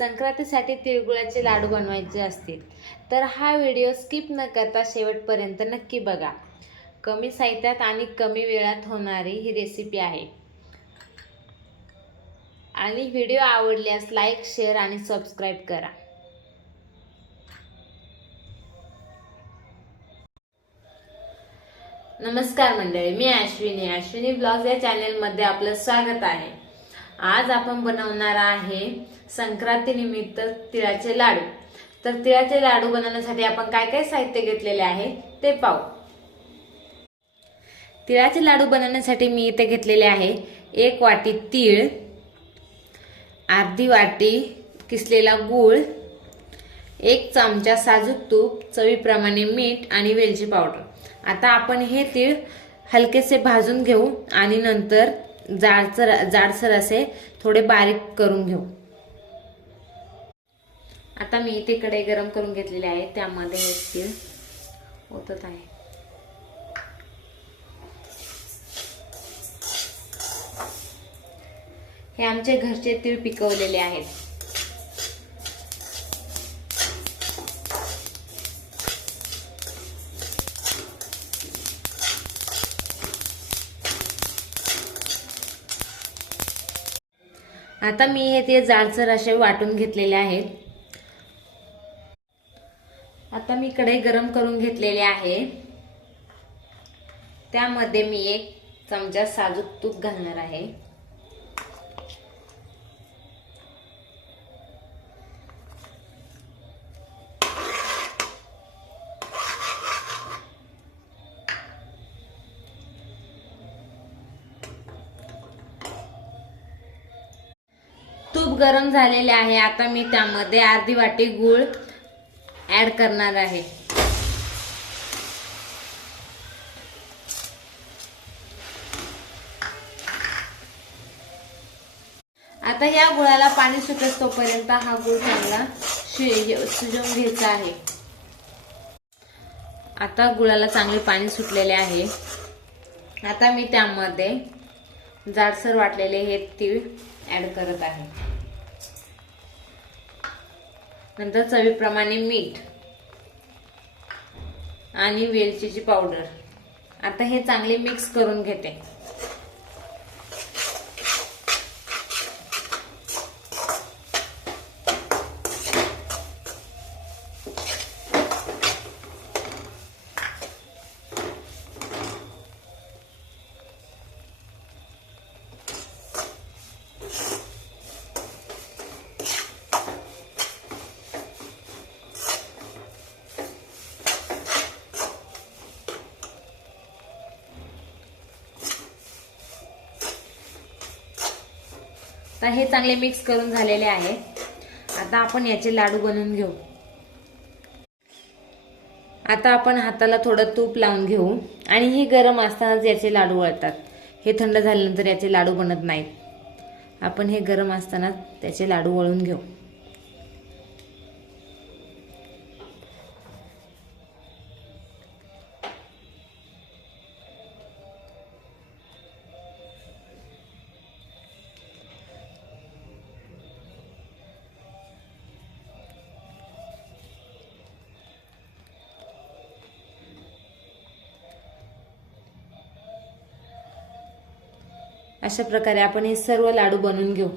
संक्रांतीसाठी तिळगुळाचे लाडू बनवायचे असतील. तर हा व्हिडिओ स्किप न करता शेवटपर्यंत नक्की बघा. कमी साहित्यात आणि कमी वेळात होणारी ही रेसिपी आहे. आणि व्हिडिओ आवडल्यास लाईक शेअर आणि सबस्क्राईब करा. नमस्कार मंडळी मी अश्विनी. अश्विनी ब्लॉग या चॅनेलमध्ये आपलं स्वागत आहे. आज आपण बनवणार आहे संक्रांती निमित्त तिळाचे लाडू. तर तिळाचे लाडू बनवण्यासाठी आपण काय काय साहित्य घेतलेले आहे ते पाहू. तिळाचे लाडू बनवण्यासाठी मी इथे घेतलेले आहे एक वाटी तीळ अर्धी वाटी किसलेला गूळ एक चमचा साजूक तूप चवीप्रमाणे मीठ आणि वेलची पावडर. आता आपण हे तीळ हलकेसे भाजून घेऊ आणि नंतर जाडसर जाडसर असे थोडे बारीक करून घेऊ. आता मी इथे कडे गरम करून घेतलेले आहे त्यामध्ये हे तीळ ओतत आहे. हे आमचे घरचे तीळ पिकवलेले आहेत. आता मी हे ते जाडसर असे वाटून घेतलेले आहेत. आता मी कढई गरम करून घेतलेले आहे. त्यामध्ये मी एक चमचा साजूक तूप घालणार आहे तूप गरम झालेले आहे. आता मी त्यामध्ये अर्धी वाटी गूळ ऍड करणार आहे. आता या गुळाला पाणी सुटत तोपर्यंत हा गुळ चांगला शिजवून घ्यायचा आहे. आता गुळाला चांगले पाणी सुटलेले आहे. आता मी त्यामध्ये जाडसर वाटलेले हे तीळ ऍड करत आहे. नंतर चवीप्रमाणे मीठ आणि वेलचीची पावडर. आता हे चांगले मिक्स करून घेते. तर हे चांगले मिक्स करून झालेले आहे. आता आपण याचे लाडू बनवून घेऊ. आता आपण हाताला थोडं तूप लावून घेऊ. आणि ही गरम असतानाच याचे लाडू वळतात. हे थंड झाल्यानंतर याचे लाडू बनत नाहीत. आपण हे गरम असताना त्याचे लाडू वळून घेऊ. अशा प्रकारे आपण हे सर्व लाडू बनवून घेऊ.